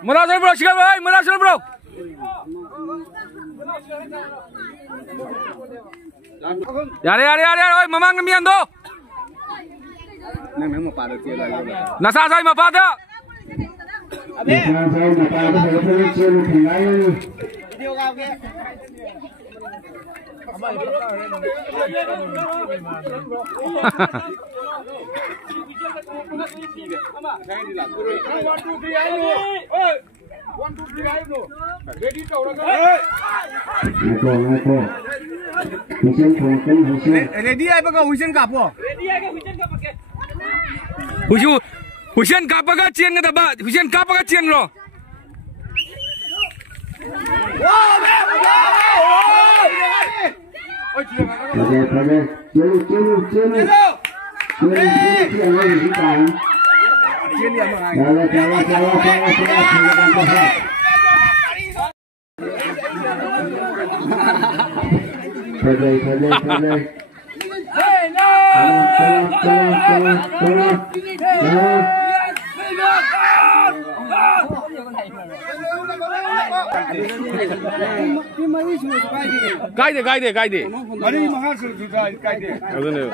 Munasir bro, sikat bro, munasir bro. Yari, oi, mamang namian do. Nang mapado tiya lang. Nasasay mapado. Nasasay mapado sa tiya ng pingayon. Video ka okay. Ready ay baga Husain kapo. Husain kapaga chien nga ba? Husain kapaga chien lo. Guide. Mari mahal sudah guide. Adune.